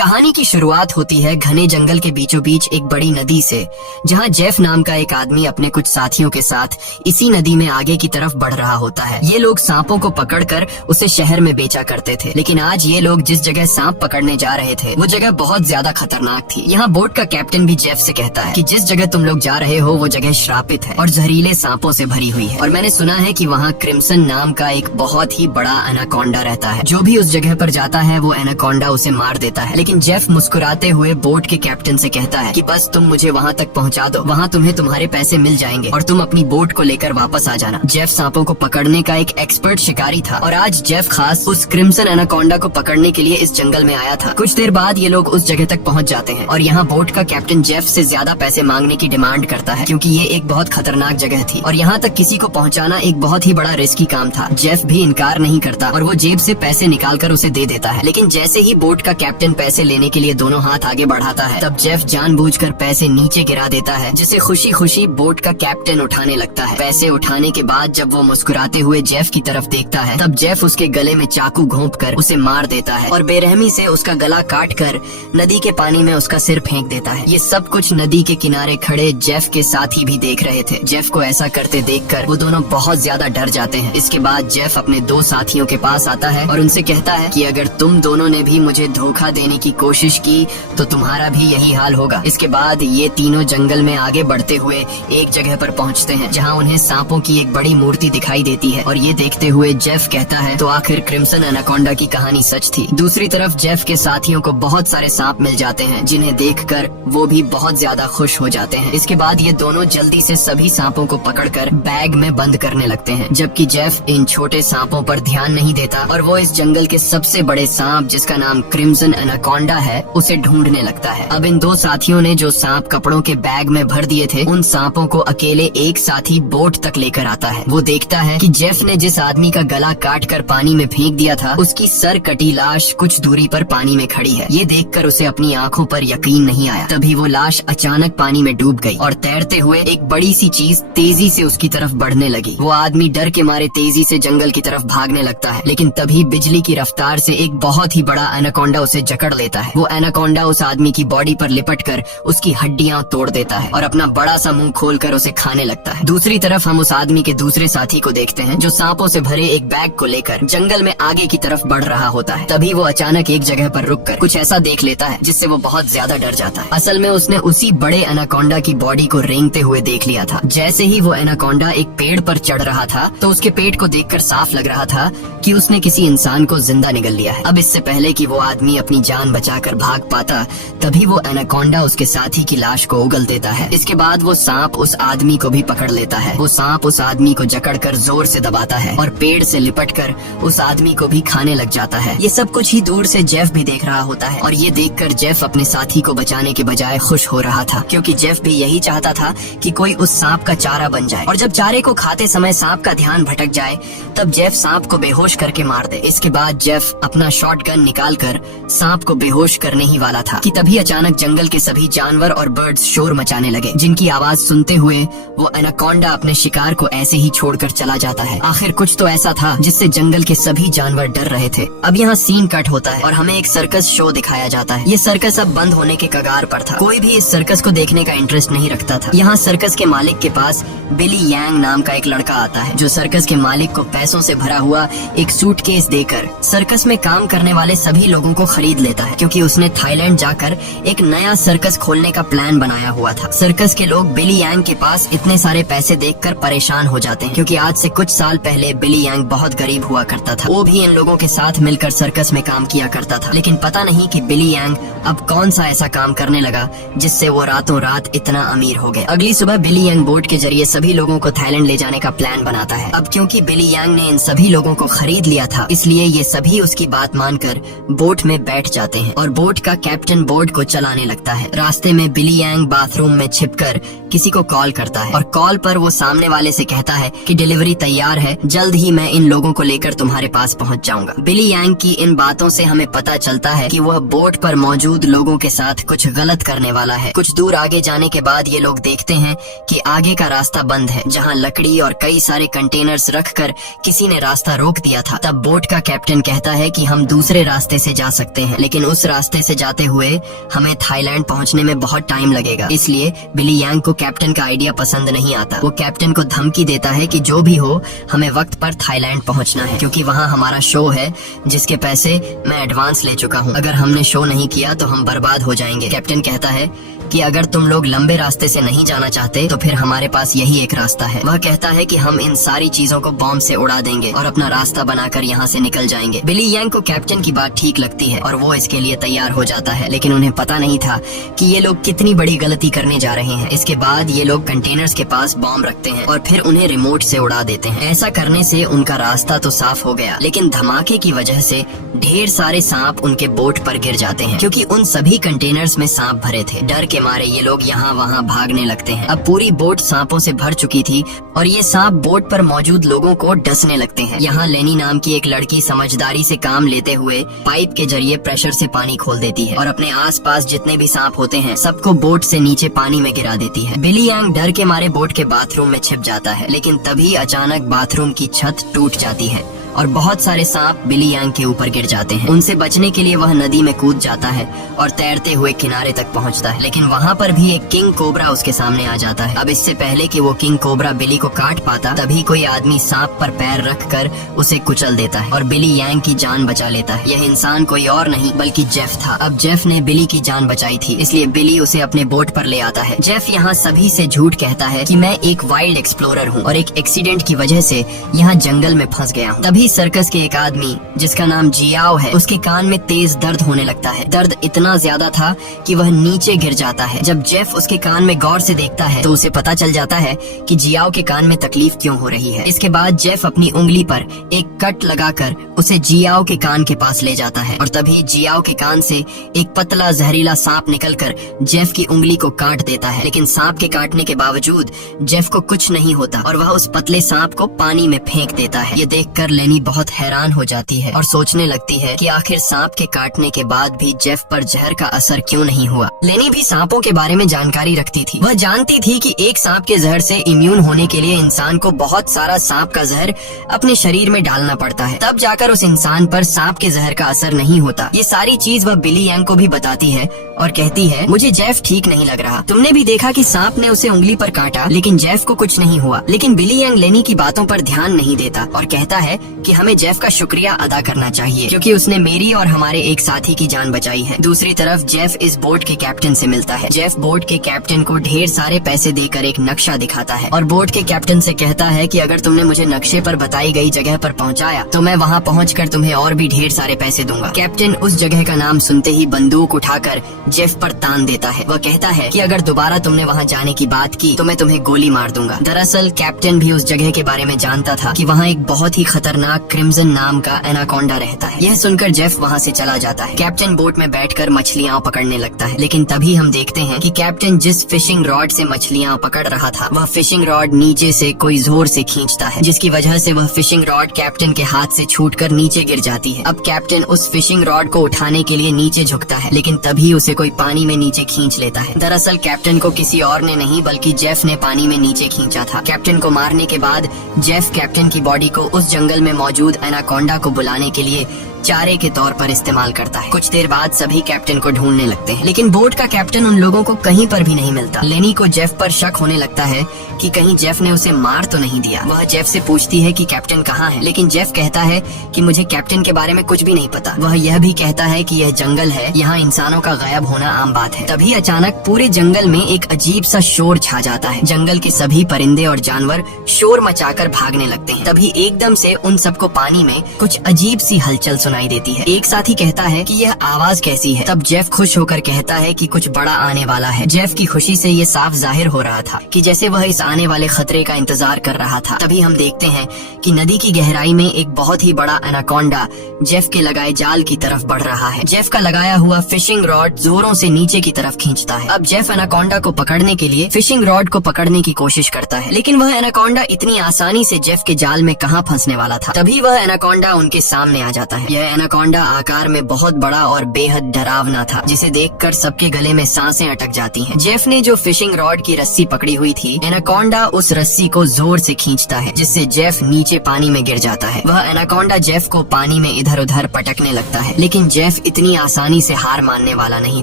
कहानी की शुरुआत होती है घने जंगल के बीचों बीच एक बड़ी नदी से, जहां जेफ नाम का एक आदमी अपने कुछ साथियों के साथ इसी नदी में आगे की तरफ बढ़ रहा होता है। ये लोग सांपों को पकड़कर उसे शहर में बेचा करते थे, लेकिन आज ये लोग जिस जगह सांप पकड़ने जा रहे थे वो जगह बहुत ज्यादा खतरनाक थी। यहाँ बोट का कैप्टन भी जेफ से कहता है कि जिस जगह तुम लोग जा रहे हो वो जगह श्रापित है और जहरीले सांपों से भरी हुई है, और मैंने सुना है कि वहाँ क्रिम्सन नाम का एक बहुत ही बड़ा एनाकोंडा रहता है। जो भी उस जगह पर जाता है वो एनाकोंडा उसे मार देता है। लेकिन जेफ मुस्कुराते हुए बोट के कैप्टन से कहता है कि बस तुम मुझे वहाँ तक पहुँचा दो, वहाँ तुम्हें तुम्हारे पैसे मिल जाएंगे और तुम अपनी बोट को लेकर वापस आ जाना। जेफ सांपों को पकड़ने का एक एक्सपर्ट शिकारी था और आज जेफ खास उस क्रिम्सन एनाकोंडा को पकड़ने के लिए इस जंगल में आया था। कुछ देर बाद ये लोग उस जगह तक पहुँच जाते हैं और यहाँ बोट का कैप्टन जेफ से ज्यादा पैसे मांगने की डिमांड करता है, क्योंकि ये एक बहुत खतरनाक जगह थी और यहाँ तक किसी को पहुँचाना एक बहुत ही बड़ा रिस्की काम था। जेफ भी इनकार नहीं करता और वो जेब से पैसे निकालकर उसे दे देता है। लेकिन जैसे ही बोट का कैप्टन पैसे लेने के लिए दोनों हाथ आगे बढ़ाता है, तब जेफ जानबूझकर पैसे नीचे गिरा देता है, जिसे खुशी खुशी बोट का कैप्टन उठाने लगता है। पैसे उठाने के बाद जब वो मुस्कुराते हुए जेफ की तरफ देखता है, तब जेफ उसके गले में चाकू घोंपकर उसे मार देता है और बेरहमी से उसका गला काटकर नदी के पानी में उसका सिर फेंक देता है। ये सब कुछ नदी के किनारे खड़े जेफ के साथी भी देख रहे थे। जेफ को ऐसा करते देखकर वो दोनों बहुत ज्यादा डर जाते हैं। इसके बाद जेफ अपने दो साथियों के पास आता है और उनसे कहता है कि अगर तुम दोनों ने भी मुझे धोखा देने की कोशिश की तो तुम्हारा भी यही हाल होगा। इसके बाद ये तीनों जंगल में आगे बढ़ते हुए एक जगह पर पहुंचते हैं, जहां उन्हें सांपों की एक बड़ी मूर्ति दिखाई देती है और ये देखते हुए जेफ कहता है तो आखिर क्रिम्सन एनाकोंडा की कहानी सच थी। दूसरी तरफ जेफ के साथियों को बहुत सारे सांप मिल जाते हैं, जिन्हें देखकर वो भी बहुत ज्यादा खुश हो जाते हैं। इसके बाद ये दोनों जल्दी से सभी सांपों को पकड़कर बैग में बंद करने लगते हैं, जबकि जेफ इन छोटे सांपों पर ध्यान नहीं देता और वो इस जंगल के सबसे बड़े सांप, जिसका नाम क्रिम्सन एनाकोंडा है, उसे ढूंढने लगता है। अब इन दो साथियों ने जो सांप कपड़ों के बैग में भर दिए थे, उन सांपों को अकेले एक साथी बोट तक लेकर आता है। वो देखता है कि जेफ ने जिस आदमी का गला काटकर पानी में फेंक दिया था, उसकी सर कटी लाश कुछ दूरी पर पानी में खड़ी है। ये देखकर उसे अपनी आंखों पर यकीन नहीं आया। तभी वो लाश अचानक पानी में डूब गई और तैरते हुए एक बड़ी सी चीज तेजी से उसकी तरफ बढ़ने लगी। वो आदमी डर के मारे तेजी से जंगल की तरफ भागने लगता है, लेकिन तभी बिजली की रफ्तार से एक बहुत ही बड़ा एनाकोंडा उसे जकड़ लेता है। वो एनाकोंडा उस आदमी की बॉडी पर लिपटकर उसकी हड्डियां तोड़ देता है और अपना बड़ा सा मुंह खोलकर उसे खाने लगता है। दूसरी तरफ हम उस आदमी के दूसरे साथी को देखते हैं, जो सांपों से भरे एक बैग को लेकर जंगल में आगे की तरफ बढ़ रहा होता है। तभी वो अचानक एक जगह पर रुककर कुछ ऐसा देख लेता है जिससे वो बहुत ज्यादा डर जाता है। असल में उसने उसी बड़े एनाकोंडा की बॉडी को रेंगते हुए देख लिया था। जैसे ही वो एनाकोंडा एक पेड़ पर चढ़ रहा था, तो उसके पेट को देखकर साफ लग रहा था कि उसने किसी इंसान को जिंदा निगल लिया है। अब इससे पहले कि वो आदमी अपनी जान बचाकर भाग पाता, तभी वो एनाकोंडा उसके साथी की लाश को उगल देता है। इसके बाद वो सांप उस आदमी को भी पकड़ लेता है। वो सांप उस आदमी को जकड़कर जोर से दबाता है और पेड़ से लिपटकर उस आदमी को भी खाने लग जाता है। ये सब कुछ ही दूर से जेफ भी देख रहा होता है और ये देखकर जेफ अपने साथी को बचाने के बजाय खुश हो रहा था, क्योंकि जेफ भी यही चाहता था कि कोई उस सांप का चारा बन जाए और जब चारे को खाते समय सांप का ध्यान भटक जाए, तब जेफ सांप को बेहोश करके मार दे। इसके बाद जेफ अपना शॉटगन निकालकर सांप को बेहोश करने ही वाला था कि तभी अचानक जंगल के सभी जानवर और बर्ड्स शोर मचाने लगे, जिनकी आवाज सुनते हुए वो एनाकोंडा अपने शिकार को ऐसे ही छोड़कर चला जाता है। आखिर कुछ तो ऐसा था जिससे जंगल के सभी जानवर डर रहे थे। अब यहाँ सीन कट होता है और हमें एक सर्कस शो दिखाया जाता है। ये सर्कस अब बंद होने के कगार पर था। कोई भी इस सर्कस को देखने का इंटरेस्ट नहीं रखता था। यहाँ सर्कस के मालिक के पास बिली यांग नाम का एक लड़का आता है, जो सर्कस के मालिक को पैसों से भरा हुआ एक सूटकेस देकर सर्कस में काम करने वाले सभी लोगों को खरीद लेता है, क्योंकि उसने थाईलैंड जाकर एक नया सर्कस खोलने का प्लान बनाया हुआ था। सर्कस के लोग बिली यांग के पास इतने सारे पैसे देखकर परेशान हो जाते हैं, क्योंकि आज से कुछ साल पहले बिली यांग बहुत गरीब हुआ करता था। वो भी इन लोगों के साथ मिलकर सर्कस में काम किया करता था, लेकिन पता नहीं कि बिली यांग अब कौन सा ऐसा काम करने लगा जिससे वो रातों रात इतना अमीर हो गए। अगली सुबह बिली यांग बोट के जरिए सभी लोगों को थाईलैंड ले जाने का प्लान बनाता है। अब क्योंकि बिली यांग ने इन सभी लोगों को खरीद लिया था, इसलिए ये सभी उसकी बात मानकर बोट में बैठ जाते हैं और बोट का कैप्टन बोट को चलाने लगता है। रास्ते में बिली यांग बाथरूम में छिपकर किसी को कॉल करता है और कॉल पर वो सामने वाले से कहता है कि डिलीवरी तैयार है, जल्द ही मैं इन लोगों को लेकर तुम्हारे पास पहुंच जाऊंगा। बिली यांग की इन बातों से हमें पता चलता है कि वह बोट पर मौजूद लोगों के साथ कुछ गलत करने वाला है। कुछ दूर आगे जाने के बाद ये लोग देखते हैं कि आगे का रास्ता बंद है, जहां लकड़ी और कई सारे कंटेनर्स रखकर किसी ने रास्ता रोक दिया था। तब बोट का कैप्टन कहता है कि हम दूसरे रास्ते से जा सकते हैं, लेकिन उस रास्ते से जाते हुए हमें थाईलैंड पहुंचने में बहुत टाइम लगेगा। इसलिए बिली यांग को कैप्टन का आइडिया पसंद नहीं आता। वो कैप्टन को धमकी देता है कि जो भी हो हमें वक्त पर थाईलैंड पहुंचना है, क्योंकि वहाँ हमारा शो है जिसके पैसे मैं एडवांस ले चुका हूँ। अगर हमने शो नहीं किया तो हम बर्बाद हो जाएंगे। कैप्टन कहता है कि अगर तुम लोग लंबे रास्ते से नहीं जाना चाहते तो फिर हमारे पास यही एक रास्ता है। वह कहता है कि हम इन सारी चीजों को बॉम्ब से उड़ा देंगे और अपना रास्ता बनाकर यहाँ से निकल जाएंगे। बिली यांग को कैप्टन की बात ठीक लगती है और वो इसके लिए तैयार हो जाता है, लेकिन उन्हें पता नहीं था कि ये लोग कितनी बड़ी गलती करने जा रहे हैं। इसके बाद ये लोग कंटेनर्स के पास बॉम्ब रखते हैं और फिर उन्हें रिमोट से उड़ा देते हैं। ऐसा करने से उनका रास्ता तो साफ हो गया, लेकिन धमाके की वजह से ढेर सारे सांप उनके बोट पर गिर जाते हैं, क्योंकि उन सभी कंटेनर्स में सांप भरे थे। डर के मारे ये लोग यहाँ वहाँ भागने लगते हैं। अब पूरी बोट सांपों से भर चुकी थी और ये सांप बोट पर मौजूद लोगों को डसने लगते हैं। यहाँ लेनी नाम की एक लड़की समझदारी से काम लेते हुए पाइप के जरिए प्रेशर से पानी खोल देती है और अपने आसपास जितने भी सांप होते हैं सबको बोट से नीचे पानी में गिरा देती है। बिली यांग डर के मारे बोट के बाथरूम में छिप जाता है, लेकिन तभी अचानक बाथरूम की छत टूट जाती है और बहुत सारे सांप बिली यांग के ऊपर गिर जाते हैं। उनसे बचने के लिए वह नदी में कूद जाता है और तैरते हुए किनारे तक पहुंचता है, लेकिन वहाँ पर भी एक किंग कोबरा उसके सामने आ जाता है। अब इससे पहले कि वो किंग कोबरा बिली को काट पाता, तभी कोई आदमी सांप पर पैर रखकर उसे कुचल देता है और बिली यांग की जान बचा लेता है। यह इंसान कोई और नहीं बल्कि जेफ था। अब जेफ ने बिली की जान बचाई थी, इसलिए बिली उसे अपने बोट पर ले आता है। जेफ यहाँ सभी से झूठ कहता है कि मैं एक वाइल्ड एक्सप्लोरर हूँ और एक एक्सीडेंट की वजह से यहाँ जंगल में फंस गया हूँ। तभी सर्कस के एक आदमी जिसका नाम जियाओ है, उसके कान में तेज दर्द होने लगता है। दर्द इतना ज्यादा था कि वह नीचे गिर जाता है। जब जेफ उसके कान में गौर से देखता है तो उसे पता चल जाता है कि जियाओ के कान में तकलीफ क्यों हो रही है। इसके बाद जेफ अपनी उंगली पर एक कट लगाकर उसे जियाओ के कान के पास ले जाता है और तभी जियाओ के कान से एक पतला जहरीला सांप निकलकर जेफ की उंगली को काट देता है, लेकिन सांप के काटने के बावजूद जेफ को कुछ नहीं होता और वह उस पतले सांप को पानी में फेंक देता है। ये देखकर लेनी बहुत हैरान हो जाती है और सोचने लगती है कि आखिर सांप के काटने के बाद भी जेफ पर जहर का असर क्यों नहीं हुआ। लेनी भी सांपों के बारे में जानकारी रखती थी। वह जानती थी कि एक सांप के जहर से इम्यून होने के लिए इंसान को बहुत सारा सांप का जहर अपने शरीर में डालना पड़ता है, तब जाकर उस इंसान पर सांप के जहर का असर नहीं होता। ये सारी चीज वह बिली यांग को भी बताती है और कहती है, मुझे जेफ ठीक नहीं लग रहा। तुमने भी देखा कि सांप ने उसे उंगली पर काटा, लेकिन जेफ को कुछ नहीं हुआ। लेकिन बिली यांग लेनी की बातों पर ध्यान नहीं देता और कहता है कि हमें जेफ का शुक्रिया अदा करना चाहिए, क्योंकि उसने मेरी और हमारे एक साथी की जान बचाई है। दूसरी तरफ जेफ इस बोट के कैप्टन से मिलता है। जेफ बोट के कैप्टन को ढेर सारे पैसे देकर एक नक्शा दिखाता है और बोट के कैप्टन से कहता है कि अगर तुमने मुझे नक्शे पर बताई गई जगह पर पहुंचाया तो मैं वहां पहुंचकर तुम्हें और भी ढेर सारे पैसे दूंगा। कैप्टन उस जगह का नाम सुनते ही बंदूक उठाकर जेफ पर तान देता है। वह कहता है कि अगर दोबारा तुमने वहां जाने की बात की तो मैं तुम्हें गोली मार दूंगा। दरअसल कैप्टन भी उस जगह के बारे में जानता था कि वहाँ एक बहुत ही खतरनाक क्रिम्सन नाम का एनाकोंडा रहता है। यह सुनकर जेफ वहाँ से चला जाता है। कैप्टन बोट में बैठकर मछलियाँ पकड़ने लगता है, लेकिन तभी हम देखते हैं कि कैप्टन जिस फिशिंग रॉड से मछलियाँ पकड़ रहा था वह फिशिंग रॉड नीचे से कोई जोर से खींचता है, जिसकी वजह से वह फिशिंग रॉड कैप्टन के हाथ से छूटकर नीचे गिर जाती है। अब कैप्टन उस फिशिंग रॉड को उठाने के लिए नीचे झुकता है, लेकिन तभी उसे कोई पानी में नीचे खींच लेता है। दरअसल कैप्टन को किसी और ने नहीं बल्कि जेफ ने पानी में नीचे खींचा था। कैप्टन को मारने के बाद जेफ कैप्टन की बॉडी को उस जंगल में मौजूद एनाकोंडा को बुलाने के लिए चारे के तौर पर इस्तेमाल करता है। कुछ देर बाद सभी कैप्टन को ढूंढने लगते हैं, लेकिन बोट का कैप्टन उन लोगों को कहीं पर भी नहीं मिलता। लेनी को जेफ पर शक होने लगता है कि कहीं जेफ ने उसे मार तो नहीं दिया। वह जेफ से पूछती है कि कैप्टन कहाँ है, लेकिन जेफ कहता है कि मुझे कैप्टन के बारे में कुछ भी नहीं पता। वह यह भी कहता है कि यह जंगल है, यहाँ इंसानों का गायब होना आम बात है। तभी अचानक पूरे जंगल में एक अजीब सा शोर छा जाता है। जंगल के सभी परिंदे और जानवर शोर मचाकर भागने लगते हैं। तभी एकदम से उन सबको पानी में कुछ अजीब सी हलचल सुनाई देती है। एक साथी कहता है कि यह आवाज कैसी है। तब जेफ खुश होकर कहता है कि कुछ बड़ा आने वाला है। जेफ की खुशी से ये साफ जाहिर हो रहा था कि जैसे वह इस आने वाले खतरे का इंतजार कर रहा था। तभी हम देखते हैं कि नदी की गहराई में एक बहुत ही बड़ा एनाकोंडा जेफ के लगाए जाल की तरफ बढ़ रहा है। जेफ का लगाया हुआ फिशिंग रॉड जोरों से नीचे की तरफ खींचता है। अब जेफ एनाकोंडा को पकड़ने के लिए फिशिंग रॉड को पकड़ने की कोशिश करता है, लेकिन वह एनाकोंडा इतनी आसानी से जेफ के जाल में कहाँ फंसने वाला था। तभी वह एनाकोंडा उनके सामने आ जाता है। यह एनाकोंडा आकार में बहुत बड़ा और बेहद डरावना था, जिसे देखकर सबके गले में सांसें अटक जाती हैं। जेफ ने जो फिशिंग रॉड की रस्सी पकड़ी हुई थी, एनाकोंडा उस रस्सी को जोर से खींचता है, जिससे जेफ नीचे पानी में गिर जाता है। वह एनाकोंडा जेफ को पानी में इधर उधर पटकने लगता है, लेकिन जेफ इतनी आसानी से हार मानने वाला नहीं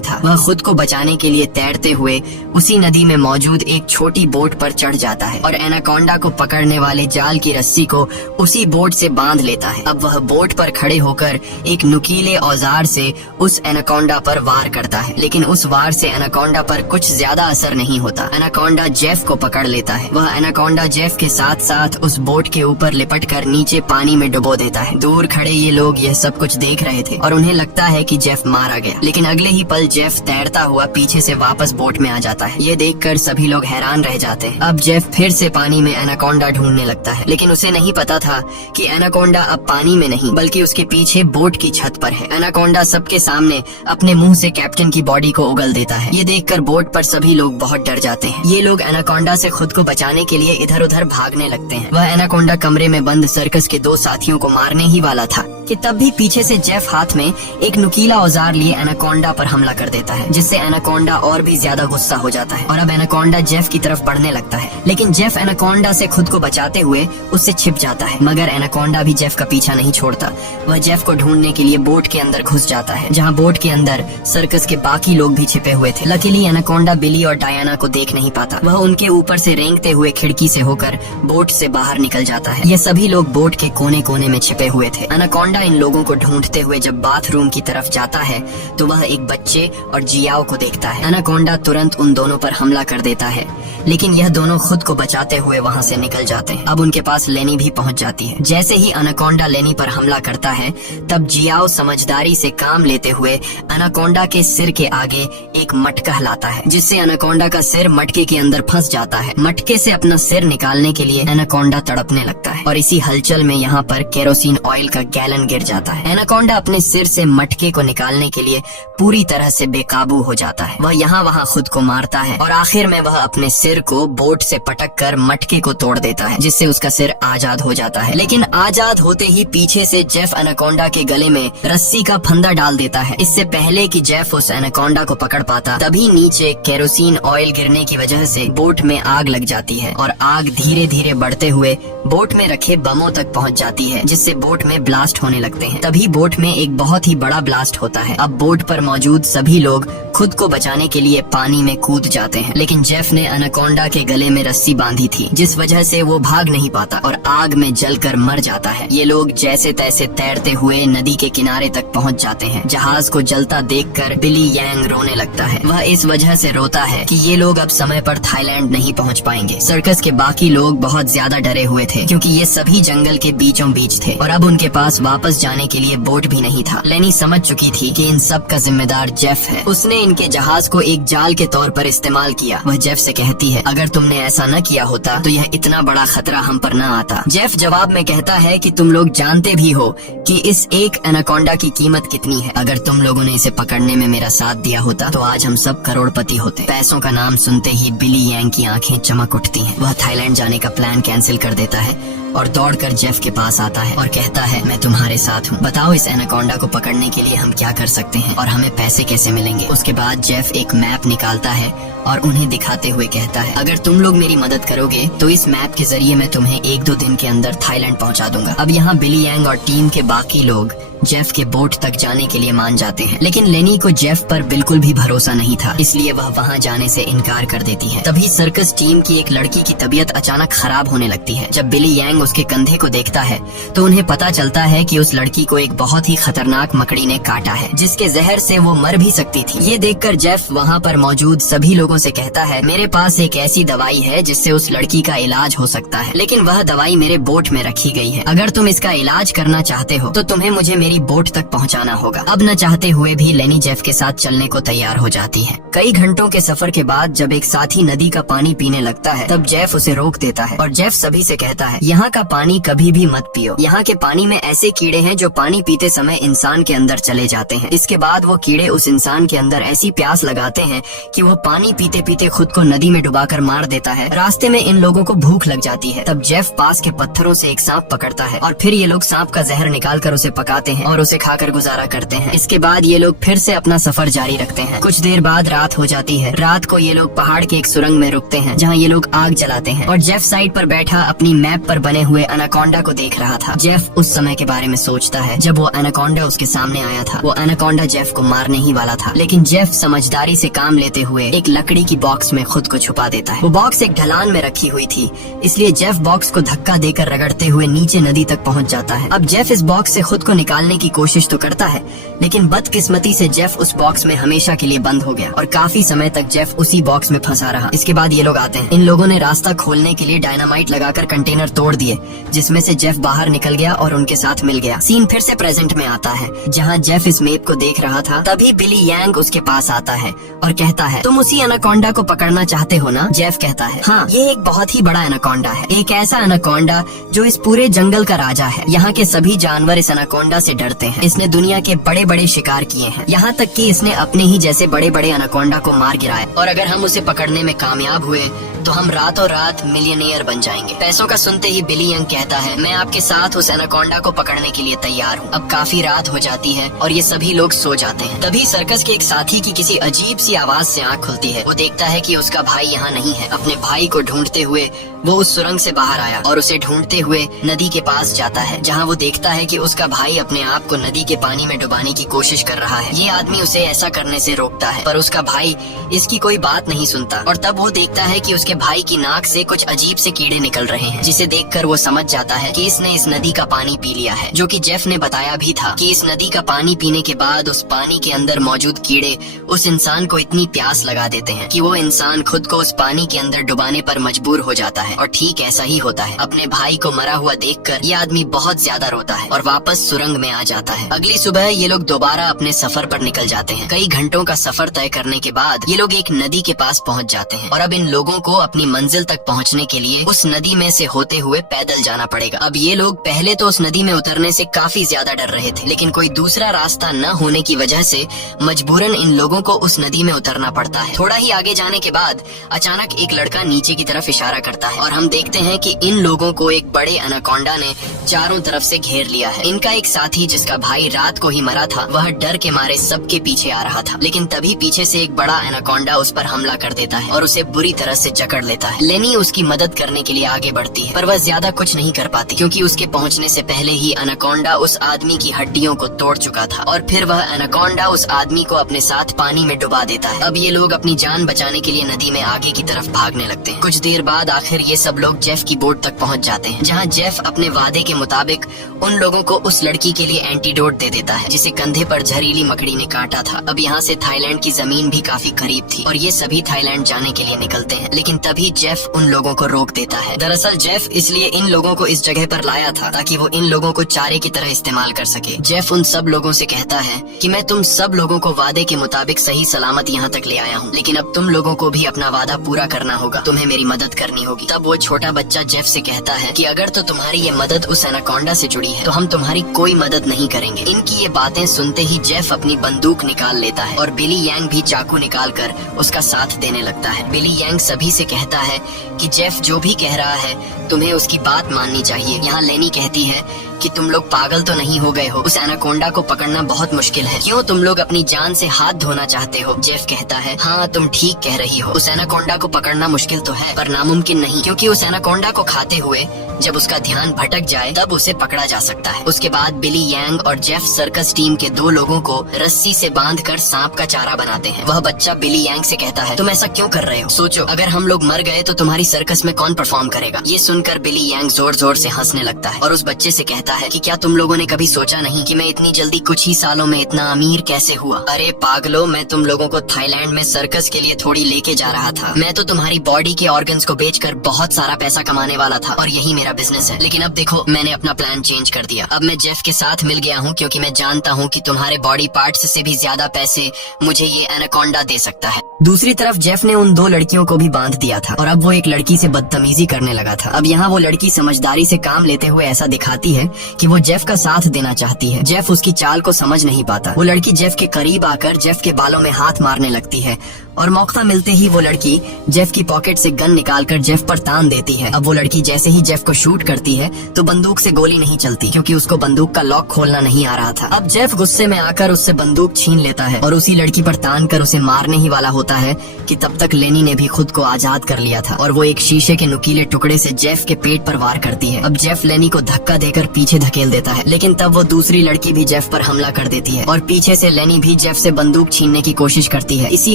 था। वह खुद को बचाने के लिए तैरते हुए उसी नदी में मौजूद एक छोटी बोट पर चढ़ जाता है और एनाकोंडा को पकड़ने वाले जाल की रस्सी को उसी बोट से बांध लेता है। अब वह बोट पर खड़े होकर एक नुकीले औजार से उस एनाकोंडा पर वार करता है, लेकिन उस वार से एनाकोंडा पर कुछ ज्यादा असर नहीं होता। एनाकोंडा जेफ को पकड़ लेता है। वह एनाकोंडा जेफ के साथ साथ उस बोट के ऊपर लिपट कर नीचे पानी में डुबो देता है। दूर खड़े ये लोग यह सब कुछ देख रहे थे और उन्हें लगता है कि जेफ मारा गया, लेकिन अगले ही पल जेफ तैरता हुआ पीछे से वापस बोट में आ जाता है। ये देखकर सभी लोग हैरान रह जाते हैं। अब जेफ फिर से पानी में एनाकोंडा ढूंढने लगता है, लेकिन उसे नहीं पता था कि एनाकोंडा अब पानी में नहीं बल्कि उसके पीछे बोट की छत पर है। एनाकोंडा सबके सामने अपने मुंह से कैप्टन की बॉडी को उगल देता है। ये देखकर बोट पर सभी लोग बहुत डर जाते हैं। ये लोग एनाकोंडा से खुद को बचाने के लिए इधर उधर भागने लगते हैं। वह एनाकोंडा कमरे में बंद सर्कस के 2 साथियों को मारने ही वाला था कि तब भी पीछे से जेफ हाथ में एक नुकीला औजार लिए एनाकोंडा पर हमला कर देता है, जिससे एनाकोंडा और भी ज्यादा गुस्सा हो जाता है और अब एनाकोंडा जेफ की तरफ बढ़ने लगता है। लेकिन जेफ एनाकोंडा से खुद को बचाते हुए उससे छिप जाता है, मगर एनाकोंडा भी जेफ का पीछा नहीं छोड़ता। वह जेफ को ढूंढने के लिए बोट के अंदर घुस जाता है, जहाँ बोट के अंदर सर्कस के बाकी लोग भी छिपे हुए थे। लकीली एनाकोंडा बिली और डायना को देख नहीं पाता। वह उनके ऊपर से रेंगते हुए खिड़की से होकर बोट से बाहर निकल जाता है। ये सभी लोग बोट के कोने कोने में छिपे हुए थे। एनाकोंडा इन लोगों को ढूंढते हुए जब बाथरूम की तरफ जाता है तो वह एक बच्चे और जियाओ को देखता है। एनाकोंडा तुरंत उन दोनों पर हमला कर देता है, लेकिन यह दोनों खुद को बचाते हुए वहाँ से निकल जाते हैं। अब उनके पास लेनी भी पहुँच जाती है। जैसे ही एनाकोंडा लेनी पर हमला करता है, तब जियाओ समझदारी से काम लेते हुए एनाकोंडा के सिर के आगे एक मटका लाता है, जिससे एनाकोंडा का सिर मटके के अंदर फंस जाता है। मटके से अपना सिर निकालने के लिए एनाकोंडा तड़पने लगता है और इसी हलचल में यहाँ पर केरोसिन ऑयल का गैलन गिर जाता है। एनाकोंडा अपने सिर से मटके को निकालने के लिए पूरी तरह से बेकाबू हो जाता है। वह यहाँ वहाँ खुद को मारता है और आखिर में वह अपने सिर को बोट से पटक कर मटके को तोड़ देता है, जिससे उसका सिर आजाद हो जाता है। लेकिन आजाद होते ही पीछे से जेफ एनाकोंडा के गले में रस्सी का फंदा डाल देता है। इससे पहले कि जेफ उस एनाकोंडा को पकड़ पाता, तभी नीचे केरोसिन ऑयल गिरने की वजह से बोट में आग लग जाती है और आग धीरे धीरे बढ़ते हुए बोट में रखे बमों तक पहुंच जाती है, जिससे बोट में ब्लास्ट होने लगते हैं। तभी बोट में एक बहुत ही बड़ा ब्लास्ट होता है। अब बोट पर मौजूद सभी लोग खुद को बचाने के लिए पानी में कूद जाते हैं, लेकिन जेफ ने एनाकोंडा के गले में रस्सी बांधी थी, जिस वजह से वो भाग नहीं पाता और आग में जलकर मर जाता है। ये लोग जैसे तैसे तैरते हुए नदी के किनारे तक पहुंच जाते हैं। जहाज को जलता देखकर बिली यांग रोने लगता है। वह इस वजह से रोता है कि ये लोग अब समय पर थाईलैंड नहीं पहुंच पाएंगे। सर्कस के बाकी लोग बहुत ज्यादा डरे हुए थे, क्योंकि ये सभी जंगल के बीचों बीच थे और अब उनके पास वापस जाने के लिए बोट भी नहीं था। लेनी समझ चुकी थी कि इन सब का जिम्मेदार जेफ है। उसने इनके जहाज को एक जाल के तौर पर इस्तेमाल किया। वह जेफ से कहती है, अगर तुमने ऐसा न किया होता तो यह इतना बड़ा खतरा हम पर न आता। जेफ जवाब में कहता है कि तुम लोग जानते भी हो कि इस एक एनाकोंडा की कीमत कितनी है। अगर तुम लोगों ने इसे पकड़ने में मेरा साथ दिया होता तो आज हम सब करोड़पति होते। पैसों का नाम सुनते ही बिली यांग की आंखें चमक उठती हैं। वह थाईलैंड जाने का प्लान कैंसिल कर देता है और दौड़कर जेफ के पास आता है और कहता है, मैं तुम्हारे साथ हूँ। बताओ इस एनाकोंडा को पकड़ने के लिए हम क्या कर सकते हैं और हमें पैसे कैसे मिलेंगे। उसके बाद जेफ एक मैप निकालता है और उन्हें दिखाते हुए कहता है, अगर तुम लोग मेरी मदद करोगे तो इस मैप के जरिए मैं तुम्हें 1-2 दिन के अंदर थाईलैंड पहुंचा दूंगा। अब यहाँ बिली यांग और टीम के बाकी लोग जेफ के बोट तक जाने के लिए मान जाते हैं, लेकिन लेनी को जेफ पर बिल्कुल भी भरोसा नहीं था, इसलिए वह वहाँ जाने से इनकार कर देती है। तभी सर्कस टीम की एक लड़की की तबीयत अचानक खराब होने लगती है। जब बिली यांग उसके कंधे को देखता है तो उन्हें पता चलता है कि उस लड़की को एक बहुत ही खतरनाक मकड़ी ने काटा है, जिसके जहर से वो मर भी सकती थी। ये देखकर जेफ वहाँ पर मौजूद सभी लोगों से कहता है, मेरे पास एक ऐसी दवाई है जिससे उस लड़की का इलाज हो सकता है, लेकिन वह दवाई मेरे बोट में रखी गई है। अगर तुम इसका इलाज करना चाहते हो तो तुम्हें मुझे मेरी बोट तक पहुंचाना होगा। अब न चाहते हुए भी लेनी जेफ के साथ चलने को तैयार हो जाती है। कई घंटों के सफर के बाद जब एक साथी नदी का पानी पीने लगता है, तब जेफ उसे रोक देता है और जेफ सभी से कहता है, यहाँ का पानी कभी भी मत पियो। यहाँ के पानी में ऐसे कीड़े हैं जो पानी पीते समय इंसान के अंदर चले जाते हैं। इसके बाद वो कीड़े उस इंसान के अंदर ऐसी प्यास लगाते हैं कि वो पानी पीते पीते खुद को नदी में डुबाकर मार देता है। रास्ते में इन लोगों को भूख लग जाती है। तब जेफ पास के पत्थरों से एक सांप पकड़ता है और फिर ये लोग सांप का जहर निकाल कर उसे पकाते हैं और उसे खाकर गुजारा करते हैं। इसके बाद ये लोग फिर से अपना सफर जारी रखते हैं। कुछ देर बाद रात हो जाती है। रात को ये लोग पहाड़ के एक सुरंग में रुकते हैं जहाँ ये लोग आग जलाते हैं और जेफ साइड पर बैठा अपनी मैप पर बने हुए एनाकोंडा को देख रहा था। जेफ उस समय के बारे में सोचता है जब वो एनाकोंडा उसके सामने आया था। वो एनाकोंडा जेफ को मारने ही वाला था, लेकिन जेफ समझदारी से काम लेते हुए एक लकड़ी की बॉक्स में खुद को छुपा देता है। वो बॉक्स एक ढलान में रखी हुई थी, इसलिए जेफ बॉक्स को धक्का देकर रगड़ते हुए नीचे नदी तक पहुंच जाता है। अब जेफ इस बॉक्स से खुद को निकालने की कोशिश तो करता है, लेकिन बदकिस्मती से जेफ उस बॉक्स में हमेशा के लिए बंद हो गया और काफी समय तक जेफ उसी बॉक्स में फंसा रहा। इसके बाद ये लोग आते हैं। इन लोगों ने रास्ता खोलने के लिए डायनामाइट लगाकर कंटेनर तोड़ दिए, जिसमें से जेफ बाहर निकल गया और उनके साथ मिल गया। सीन फिर से प्रेजेंट में आता है जहाँ जेफ इस मैप को देख रहा था। तभी बिली यांग उसके पास आता है और कहता है, तुम उसी एनाकोंडा को पकड़ना चाहते हो ना? जेफ कहता है, हाँ, ये एक बहुत ही बड़ा एनाकोंडा है, एक ऐसा एनाकोंडा जो इस पूरे जंगल का राजा है। यहाँ के सभी जानवर इस एनाकोंडा से डरते हैं। इसने दुनिया के बड़े बड़े शिकार किए हैं, यहाँ तक कि इसने अपने ही जैसे बड़े बड़े एनाकोंडा को मार गिराया, और अगर हम उसे पकड़ने में कामयाब हुए तो हम रातों रात मिलियनेयर बन जाएंगे। पैसों का सुनते ही बिली यंग कहता है, मैं आपके साथ उस एनाकोंडा को पकड़ने के लिए तैयार हूँ। अब काफी रात हो जाती है और ये सभी लोग सो जाते हैं। तभी सर्कस के एक साथी की किसी अजीब सी आवाज से आंख खुलती है। वो देखता है कि उसका भाई यहाँ नहीं है। अपने भाई को ढूंढते हुए वो उस सुरंग से बाहर आया और उसे ढूंढते हुए नदी के पास जाता है, जहाँ वो देखता है कि उसका भाई अपने आप को नदी के पानी में डुबाने की कोशिश कर रहा है। ये आदमी उसे ऐसा करने से रोकता है, पर उसका भाई इसकी कोई बात नहीं सुनता। और तब वो देखता है कि उसके भाई की नाक से कुछ अजीब से कीड़े निकल रहे हैं, जिसे देखकर वो समझ जाता है कि इसने इस नदी का पानी पी लिया है। जो कि जेफ ने बताया भी था कि इस नदी का पानी पीने के बाद उस पानी के अंदर मौजूद कीड़े उस इंसान को इतनी प्यास लगा देते हैं कि वो इंसान खुद को उस पानी के अंदर डुबाने पर मजबूर हो जाता है। और ठीक ऐसा ही होता है। अपने भाई को मरा हुआ देखकर ये आदमी बहुत ज्यादा रोता है और वापस सुरंग में आ जाता है। अगली सुबह ये लोग दोबारा अपने सफर पर निकल जाते हैं। कई घंटों का सफर तय करने के बाद ये लोग एक नदी के पास पहुंच जाते हैं और अब इन लोगों को अपनी मंजिल तक पहुंचने के लिए उस नदी में से होते हुए पैदल जाना पड़ेगा। अब ये लोग पहले तो उस नदी में उतरने से काफी ज्यादा डर रहे थे, लेकिन कोई दूसरा रास्ता न होने की वजह से मजबूरन इन लोगों को उस नदी में उतरना पड़ता है। थोड़ा ही आगे जाने के बाद अचानक एक लड़का नीचे की तरफ इशारा करता है और हम देखते हैं कि इन लोगों को एक बड़े एनाकोंडा ने चारों तरफ से घेर लिया है। इनका एक साथी जिसका भाई रात को ही मरा था, वह डर के मारे सबके पीछे आ रहा था, लेकिन तभी पीछे से एक बड़ा एनाकोंडा उस पर हमला कर देता है और उसे बुरी तरह से जकड़ लेता है। लेनी उसकी मदद करने के लिए आगे बढ़ती है, पर वह ज्यादा कुछ नहीं कर पाती क्योंकि उसके पहुंचने से पहले ही एनाकोंडा उस आदमी की हड्डियों को तोड़ चुका था और फिर वह एनाकोंडा उस आदमी को अपने साथ पानी में डुबा देता है। अब ये लोग अपनी जान बचाने के लिए नदी में आगे की तरफ भागने लगते हैं। कुछ देर बाद आखिर ये सब लोग जेफ की बोट तक पहुंच जाते हैं, जहां जेफ अपने वादे के मुताबिक उन लोगों को उस लड़की के लिए एंटीडोट दे देता है जिसे कंधे पर जहरीली मकड़ी ने काटा था। अब यहाँ से थाईलैंड की जमीन भी काफी करीब थी और ये सभी थाईलैंड जाने के लिए निकलते हैं, लेकिन तभी जेफ उन लोगों को रोक देता है। दरअसल जेफ इसलिए इन लोगों को इस जगह पर लाया था ताकि वो इन लोगों को चारे की तरह इस्तेमाल कर सके। जेफ उन सब लोगों से कहता है कि मैं तुम सब लोगों को वादे के मुताबिक सही सलामत यहाँ तक ले आया हूँ, लेकिन अब तुम लोगों को भी अपना वादा पूरा करना होगा, तुम्हें मेरी मदद करनी होगी। तब वो छोटा बच्चा जेफ से कहता है कि अगर तो तुम्हारी ये मदद उस एनाकोंडा से जुड़ी है तो हम तुम्हारी कोई मदद नहीं करेंगे। इनकी ये बातें सुनते ही जेफ अपनी बंदूक निकाल लेता है और बिली यांग भी चाकू निकाल कर उसका साथ देने लगता है। बिली यांग सभी से कहता है कि जेफ जो भी कह रहा है तुम्हें उसकी बात माननी चाहिए। यहाँ लेनी कहती है कि तुम लोग पागल तो नहीं हो गए हो, उस एनाकोंडा को पकड़ना बहुत मुश्किल है, क्यों तुम लोग अपनी जान से हाथ धोना चाहते हो? जेफ कहता है, हाँ तुम ठीक कह रही हो, उस एनाकोंडा को पकड़ना मुश्किल तो है पर नामुमकिन नहीं, क्योंकि उस एनाकोंडा को खाते हुए जब उसका ध्यान भटक जाए तब उसे पकड़ा जा सकता है। उसके बाद बिली यांग और जेफ सर्कस टीम के 2 लोगों को रस्सी से बांधकर सांप का चारा बनाते हैं। वह बच्चा बिली यांग से कहता है, तुम ऐसा क्यों कर रहे हो? सोचो अगर हम लोग मर गए तो तुम्हारी सर्कस में कौन परफॉर्म करेगा? ये सुनकर बिली यांग जोर जोर से हंसने लगता है और उस बच्चे से कहता है कि क्या तुम लोगों ने कभी सोचा नहीं कि मैं इतनी जल्दी कुछ ही सालों में इतना अमीर कैसे हुआ? अरे पागलो, मैं तुम लोगों को थाईलैंड में सर्कस के लिए थोड़ी लेके जा रहा था। मैं तो तुम्हारी बॉडी के ऑर्गन्स को बेचकर बहुत सारा पैसा कमाने वाला था और यही मेरा बिजनेस है। लेकिन अब देखो मैंने अपना प्लान चेंज कर दिया। अब मैं जेफ के साथ मिल गया हूँ क्योंकि मैं जानता हूँ कि तुम्हारे बॉडी पार्ट्स से भी ज्यादा पैसे मुझे ये एनाकोंडा दे सकता है। दूसरी तरफ जेफ ने उन 2 लड़कियों को भी बांध दिया था और अब वो एक लड़की से बदतमीजी करने लगा था। अब यहाँ वो लड़की समझदारी से काम लेते हुए ऐसा दिखाती है कि वो जेफ का साथ देना चाहती है। जेफ उसकी चाल को समझ नहीं पाता। वो लड़की जेफ के करीब आकर जेफ के बालों में हाथ मारने लगती है और मौका मिलते ही वो लड़की जेफ की पॉकेट से गन निकालकर जेफ पर तान देती है। अब वो लड़की जैसे ही जेफ को शूट करती है तो बंदूक से गोली नहीं चलती, क्योंकि उसको बंदूक का लॉक खोलना नहीं आ रहा था। अब जेफ गुस्से में आकर उससे बंदूक छीन लेता है और उसी लड़की पर तान कर उसे मारने ही वाला होता है कि तब तक लेनी ने भी खुद को आजाद कर लिया था और वो एक शीशे के नुकीले टुकड़े से जेफ के पेट पर वार करती है। अब जेफ लेनी को धक्का देकर पीछे धकेल देता है, लेकिन तब वो दूसरी लड़की भी जेफ पर हमला कर देती है और पीछे से लेनी भी जेफ से बंदूक छीनने की कोशिश करती है। इसी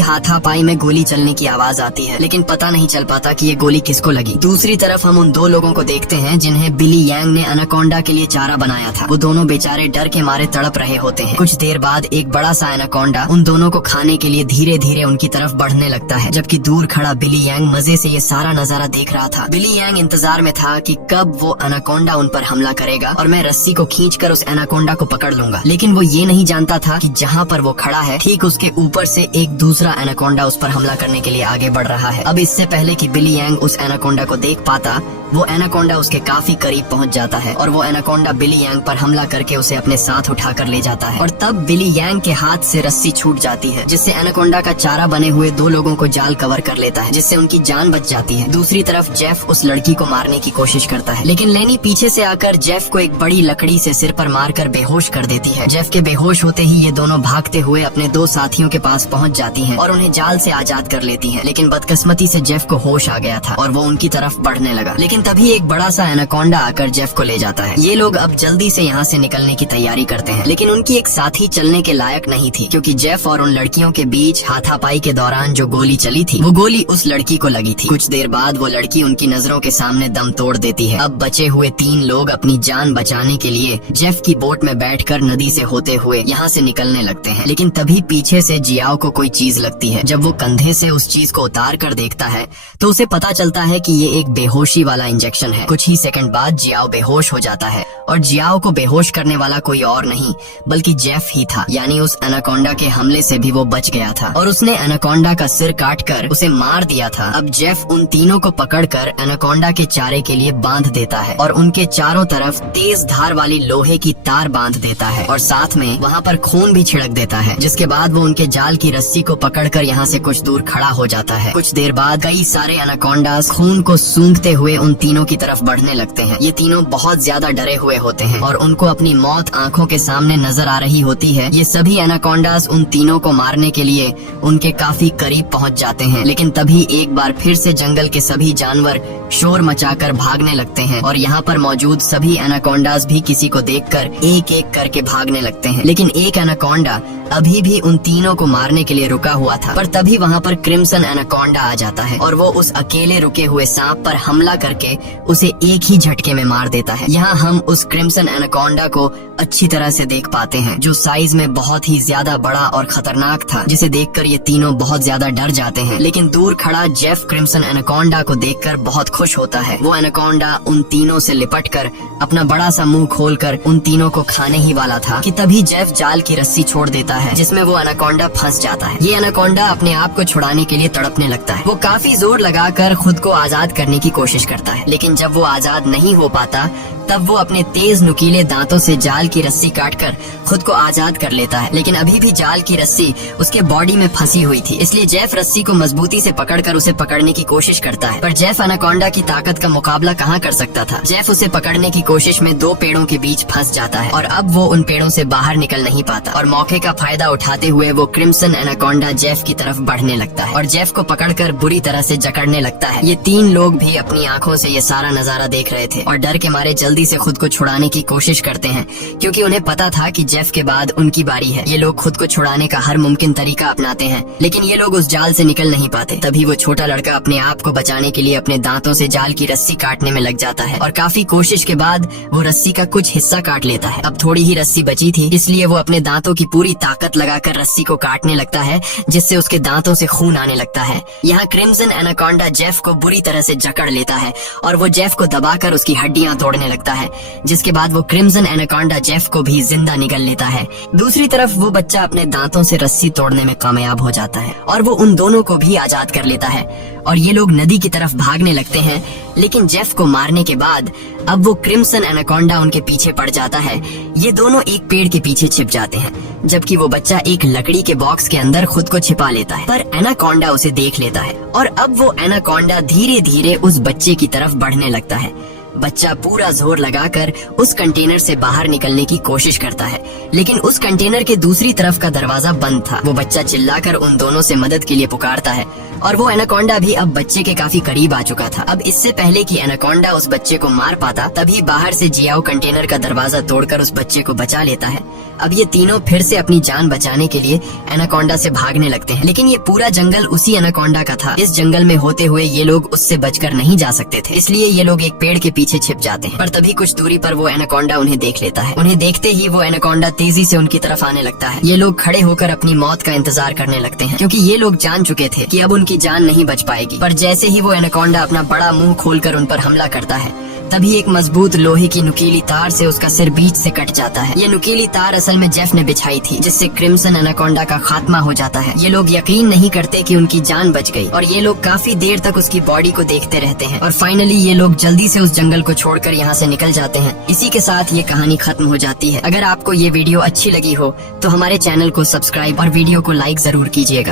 हाथापाई में गोली चलने की आवाज आती है, लेकिन पता नहीं चल पाता कि ये गोली किसको लगी। दूसरी तरफ हम उन दो लोगों को देखते हैं जिन्हें बिली यांग ने एनाकोंडा के लिए चारा बनाया था। वो दोनों बेचारे डर के मारे तड़प रहे होते हैं। कुछ देर बाद एक बड़ा सा एनाकोंडा उन दोनों को खाने के लिए धीरे धीरे उनकी तरफ बढ़ने लगता है, जबकि दूर खड़ा बिली यांग मजे से ये सारा नजारा देख रहा था। बिली यांग इंतजार में था कि कब वो एनाकोंडा उन पर हमला करेगा और मैं रस्सी को खींचकर उस एनाकोंडा को पकड़ लूंगा। लेकिन वो ये नहीं जानता था कि जहाँ पर वो खड़ा है ठीक उसके ऊपर से एक दूसरा एनाकोंडा उस पर हमला करने के लिए आगे बढ़ रहा है। अब इससे पहले कि बिली यांग उस एनाकोंडा को देख पाता, वो एनाकोंडा उसके काफी करीब पहुंच जाता है और वो एनाकोंडा बिली यांग पर हमला करके उसे अपने साथ उठाकर ले जाता है और तब बिली यांग के हाथ से रस्सी छूट जाती है, जिससे एनाकोंडा का चारा बने हुए दो लोगों को जाल कवर कर लेता है, जिससे उनकी जान बच जाती है। दूसरी तरफ जेफ उस लड़की को मारने की कोशिश करता है, लेकिन लेनी पीछे से आकर जेफ को एक बड़ी लकड़ी से सिर पर मारकर बेहोश कर देती है। जेफ के बेहोश होते ही ये दोनों भागते हुए अपने दो साथियों के पास पहुंच जाती हैं और उन्हें जाल से आजाद कर लेती हैं। लेकिन बदकिस्मती से जेफ को होश आ गया था और वो उनकी तरफ बढ़ने लगा, लेकिन तभी एक बड़ा सा एनाकोंडा आकर जेफ को ले जाता है। ये लोग अब जल्दी से यहाँ से निकलने की तैयारी करते हैं, लेकिन उनकी एक साथी चलने के लायक नहीं थी, क्योंकि जेफ और उन लड़कियों के बीच हाथापाई के दौरान जो गोली चली थी वो गोली उस लड़की को लगी थी। कुछ देर बाद वो लड़की उनकी नजरों के सामने दम तोड़ देती है। अब बचे हुए तीन लोग अपनी जान बचाने के लिए जेफ की बोट में बैठकर नदी से होते हुए यहाँ से निकलने लगते हैं, लेकिन तभी पीछे से जियाओ को कोई चीज लगती है। जब वो कंधे से उस चीज को उतार कर देखता है तो उसे पता चलता है कि ये एक बेहोशी वाला इंजेक्शन है। कुछ ही सेकंड बाद जियाओ बेहोश हो जाता है और जियाओ को बेहोश करने वाला कोई और नहीं बल्कि जेफ ही था, यानी उस एनाकोंडा के हमले से भी वो बच गया था और उसने एनाकोंडा का सिर काटकर उसे मार दिया था। अब जेफ उन तीनों को पकड़कर एनाकोंडा के चारे के लिए बांध देता है और उनके चारों तरफ तेज धार वाली लोहे की तार बांध देता है और साथ में वहाँ पर खून भी छिड़क देता है, जिसके बाद वो उनके जाल की रस्सी को पकड़कर यहाँ से कुछ दूर खड़ा हो जाता है। कुछ देर बाद कई सारे एनाकोंडास खून को सूंघते हुए उन तीनों की तरफ बढ़ने लगते हैं। ये तीनों बहुत ज्यादा डरे हुए होते हैं और उनको अपनी मौत आंखों के सामने नजर आ रही होती है। ये सभी एनाकोंडास उन तीनों को मारने के लिए उनके काफी करीब पहुंच जाते हैं, लेकिन तभी एक बार फिर से जंगल के सभी जानवर शोर मचाकर भागने लगते हैं और यहाँ पर मौजूद सभी एनाकोंडास भी किसी को देखकर एक एक करके भागने लगते हैं। लेकिन एक एनाकोंडा अभी भी उन तीनों को मारने के लिए रुका हुआ था, पर तभी वहाँ पर क्रिम्सन एनाकोंडा आ जाता है और वो उस अकेले रुके हुए सांप पर हमला करके उसे एक ही झटके में मार देता है। यहाँ हम उस क्रिम्सन एनाकोंडा को अच्छी तरह से देख पाते हैं, जो साइज में बहुत ही ज्यादा बड़ा और खतरनाक था, जिसे देखकर ये तीनों बहुत ज्यादा डर जाते हैं। लेकिन दूर खड़ा जेफ क्रिम्सन एनाकोंडा को देखकर बहुत खुश होता है। वो एनाकोंडा उन तीनों से लिपटकर अपना बड़ा सा मुंह खोलकर उन तीनों को खाने ही वाला था कि तभी जेफ जाल की रस्सी छोड़ देता है, जिसमें वो एनाकोंडा फंस जाता है। ये एनाकोंडा अपने आप को छुड़ाने के लिए तड़पने लगता है। वो काफी जोर लगाकर खुद को आजाद करने की कोशिश करता है, लेकिन जब वो आजाद नहीं हो पाता तब वो अपने तेज नुकीले दांतों से जाल की रस्सी काटकर खुद को आजाद कर लेता है। लेकिन अभी भी जाल की रस्सी उसके बॉडी में फंसी हुई थी, इसलिए जेफ रस्सी को मजबूती से पकड़कर उसे पकड़ने की कोशिश करता है, पर जेफ एनाकोंडा की ताकत का मुकाबला कहाँ कर सकता था। जेफ उसे पकड़ने की कोशिश में दो पेड़ों के बीच फंस जाता है और अब वो उन पेड़ों से बाहर निकल नहीं पाता और मौके का फायदा उठाते हुए वो क्रिम्सन एनाकोंडा जेफ की तरफ बढ़ने लगता है और जेफ को पकड़कर बुरी तरह से जकड़ने लगता है। ये तीन लोग भी अपनी आंखों से ये सारा नजारा देख रहे थे और डर के मारे जल्दी से खुद को छुड़ाने की कोशिश करते हैं, क्योंकि उन्हें पता था कि जेफ के बाद उनकी बारी है। ये लोग खुद को छुड़ाने का हर मुमकिन तरीका अपनाते हैं, लेकिन ये लोग उस जाल से निकल नहीं पाते। तभी वो छोटा लड़का अपने आप को बचाने के लिए अपने दांतों से जाल की रस्सी काटने में लग जाता है और काफी कोशिश के बाद वो रस्सी का कुछ हिस्सा काट लेता है। अब थोड़ी ही रस्सी बची थी, इसलिए वो अपने दांतों की पूरी ताकत लगाकर रस्सी को काटने लगता है, जिससे उसके दांतों से खून आने लगता है। यहाँ क्रिम्सन एनाकोंडा जेफ को बुरी तरह से जकड़ लेता है और वो जेफ को दबाकर उसकी हड्डियां तोड़ने लगता है। लगता है, जिसके बाद वो क्रिम्सन एनाकोंडा जेफ को भी जिंदा निगल लेता है। दूसरी तरफ वो बच्चा अपने दांतों से रस्सी तोड़ने में कामयाब हो जाता है और वो उन दोनों को भी आजाद कर लेता है और ये लोग नदी की तरफ भागने लगते हैं। लेकिन जेफ को मारने के बाद अब वो क्रिम्सन एनाकोंडा उनके पीछे पड़ जाता है। ये दोनों एक पेड़ के पीछे छिप जाते हैं, जबकि वो बच्चा एक लकड़ी के बॉक्स के अंदर खुद को छिपा लेता है। पर एनाकोंडा उसे देख लेता है और अब वो एनाकोंडा धीरे धीरे उस बच्चे की तरफ बढ़ने लगता है। बच्चा पूरा जोर लगाकर उस कंटेनर से बाहर निकलने की कोशिश करता है, लेकिन उस कंटेनर के दूसरी तरफ का दरवाजा बंद था। वो बच्चा चिल्लाकर उन दोनों से मदद के लिए पुकारता है और वो एनाकोंडा भी अब बच्चे के काफी करीब आ चुका था। अब इससे पहले कि एनाकोंडा उस बच्चे को मार पाता, तभी बाहर से जियाओ कंटेनर का दरवाजा तोड़कर उस बच्चे को बचा लेता है। अब ये तीनों फिर से अपनी जान बचाने के लिए एनाकोंडा से भागने लगते हैं, लेकिन ये पूरा जंगल उसी एनाकोंडा का था। इस जंगल में होते हुए ये लोग उससे बचकर नहीं जा सकते थे, इसलिए ये लोग एक पेड़ के पीछे छिप जाते हैं। पर तभी कुछ दूरी पर वो एनाकोंडा उन्हें देख लेता है। उन्हें देखते ही वो एनाकोंडा तेजी से उनकी तरफ आने लगता है। ये लोग खड़े होकर अपनी मौत का इंतजार करने लगते हैं, क्योंकि ये लोग जान चुके थे कि अब उनकी जान नहीं बच पाएगी। पर जैसे ही वो एनाकोंडा अपना बड़ा मुंह खोलकर उन पर हमला करता है, तभी एक मजबूत लोहे की नुकीली तार से उसका सिर बीच से कट जाता है। ये नुकीली तार असल में जेफ ने बिछाई थी, जिससे क्रिम्सन एनाकोंडा का खात्मा हो जाता है। ये लोग यकीन नहीं करते कि उनकी जान बच गई और ये लोग काफी देर तक उसकी बॉडी को देखते रहते हैं और फाइनली ये लोग जल्दी से उस जंगल को छोड़कर यहाँ से निकल जाते हैं। इसी के साथ ये कहानी खत्म हो जाती है। अगर आपको ये वीडियो अच्छी लगी हो तो हमारे चैनल को सब्सक्राइब और वीडियो को लाइक जरूर कीजिएगा।